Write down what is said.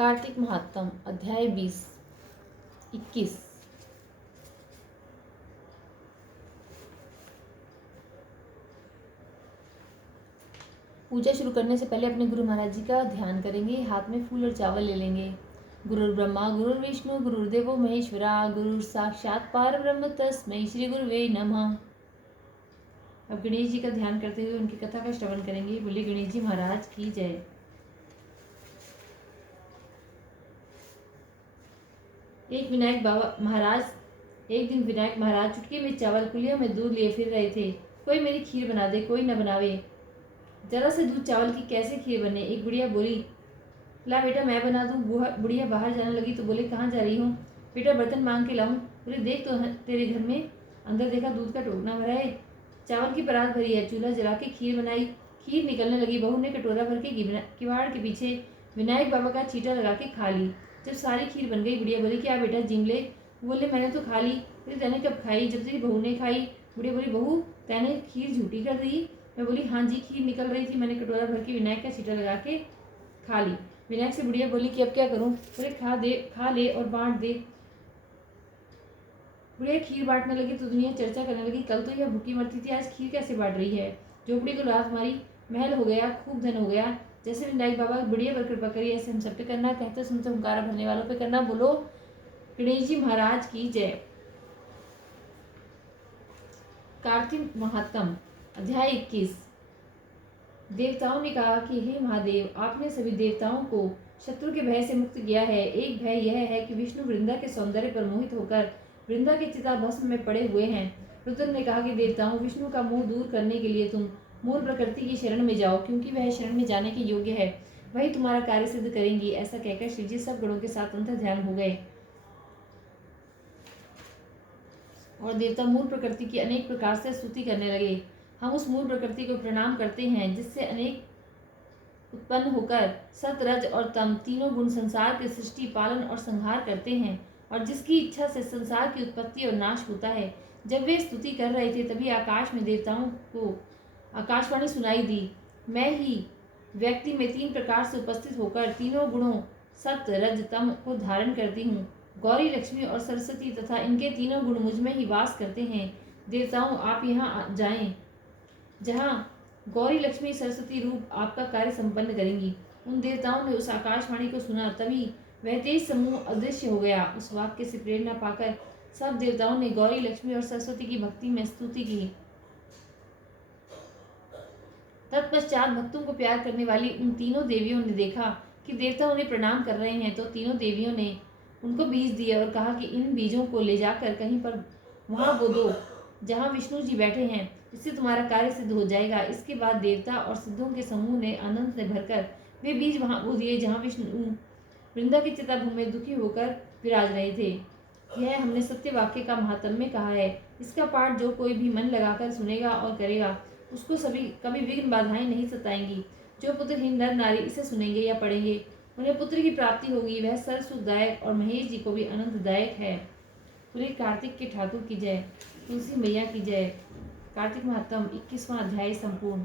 कार्तिक महात्म अध्याय 21। पूजा शुरू करने से पहले अपने गुरु महाराज जी का ध्यान करेंगे। हाथ में फूल और चावल ले लेंगे। गुरुर् ब्रह्मा गुरुर्विष्णु गुरुर्देवो महेश्वरा गुरुर् साक्षात् परब्रह्म तस्मै श्री गुरुवे नमः। अब गणेश जी का ध्यान करते हुए उनकी कथा का श्रवण करेंगे। बोले गणेश जी महाराज की जय। एक दिन विनायक महाराज चुटकी में चावल कुलिया में दूध लिए फिर रहे थे। कोई मेरी खीर बना दे, कोई न बनावे। जरा से दूध चावल की कैसे खीर बने। एक बुढ़िया बोली, ला बेटा मैं बना दूं। बुढ़िया बाहर जाने लगी तो बोले, कहाँ जा रही हूँ बेटा, बर्तन मांग के लाऊं। बोले, देख तो तेरे घर में। अंदर देखा दूध का टोकना भरा है, चावल की परात भरी है। चूल्हा जला के खीर बनाई। खीर निकलने लगी। बहू ने कटोरा भर के किवाड़ के पीछे विनायक बाबा का चीटा लगा के खा ली। जब सारी खीर बन गई, बुढ़िया बोली, क्या बेटा जिमले। बोले, मैंने तो खा ली। बोले, तैने कब खाई। जब तेरी बहू ने खाई। बुढ़िया बोली, बहू तैने खीर झूठी कर दी। मैं बोली, हाँ जी खीर निकल रही थी, मैंने कटोरा भर के विनायक का चीटा लगा के खा ली। विनायक से बुढ़िया बोली कि अब क्या करूं। बोले, खा ले और बांट दे। बुढ़िया खीर बांटने लगी तो दुनिया चर्चा करने लगी, कल तो यह भूखी मरती थी, आज खीर कैसे बांट रही है। झोपड़ी को लात मारी, महल हो गया, खूब धन हो गया। जैसे विनायक बाबा बुढ़िया पर कृपा करी, ऐसे हम सब पे करना। कहते सुनते हुंकारा भरने वालों पे करना। बोलो गणेश जी महाराज की जय। कार्तिक महात्म अध्याय 21। देवताओं ने कहा कि हे महादेव, आपने सभी देवताओं को शत्रु के भय से मुक्त किया है। एक भय यह है कि विष्णु वृंदा के सौंदर्य पर मोहित होकर वृंदा के चिता भस्म में पड़े हुए हैं। रुद्र ने कहा कि देवताओं, विष्णु का मोह दूर करने के लिए तुम मूल प्रकृति की शरण में जाओ, क्योंकि वह शरण में जाने के योग्य है। वही तुम्हारा कार्य सिद्ध करेंगी। ऐसा कहकर श्री जी सब गुणों के साथ अंतर ध्यान हो गए और देवता मूल प्रकृति की अनेक प्रकार से स्तुति करने लगे। हम उस मूल प्रकृति को प्रणाम करते हैं जिससे अनेक उत्पन्न होकर सत, रज और तम तीनों गुण संसार के सृष्टि, पालन और संहार करते हैं, और जिसकी इच्छा से संसार की उत्पत्ति और नाश होता है। जब वे स्तुति कर रहे थे तभी आकाश में देवताओं को आकाशवाणी सुनाई दी। मैं ही व्यक्ति में 3 प्रकार से उपस्थित होकर तीनों गुणों सत, रज, तम को धारण करती हूँ। गौरी, लक्ष्मी और सरस्वती तथा इनके तीनों गुण मुझ में ही वास करते हैं। देवताओं, आप यहाँ जाएं, जहाँ गौरी, लक्ष्मी, सरस्वती रूप आपका कार्य संपन्न करेंगी। उन देवताओं ने उस आकाशवाणी को सुना, तभी वह तेज समूह अदृश्य हो गया। उस वाक्य से प्रेरणा पाकर सब देवताओं ने गौरी, लक्ष्मी और सरस्वती की भक्ति में स्तुति की। तत्पश्चात भक्तों को प्यार करने वाली उन तीनों देवियों ने देखा कि देवता उन्हें प्रणाम कर रहे हैं, तो तीनों देवियों ने उनको बीज दिए और कहा कि इन बीजों को ले जाकर कहीं पर वहां बो दो जहाँ विष्णु जी बैठे हैं, इससे तुम्हारा कार्य सिद्ध हो जाएगा। इसके बाद देवता और सिद्धों के समूह ने आनंद से भरकर वे बीज वहां बो दिए जहाँ विष्णु वृंदा की चिताभूमि में दुखी होकर विराज रहे थे। यह हमने सत्य वाक्य का महात्म्य में कहा है। इसका पाठ जो कोई भी मन लगाकर सुनेगा और करेगा, उसको कभी विघ्न बाधाएं नहीं सताएंगी। जो पुत्रहीन नर नारी इसे सुनेंगे या पढ़ेंगे, उन्हें पुत्र की प्राप्ति होगी। वह सर्व सुखदायक और महेश जी को भी आनंददायक है। पूरे कार्तिक के ठाकुर की जय। तुलसी मैया की जय। कार्तिक महात्म 21वां अध्याय संपूर्ण।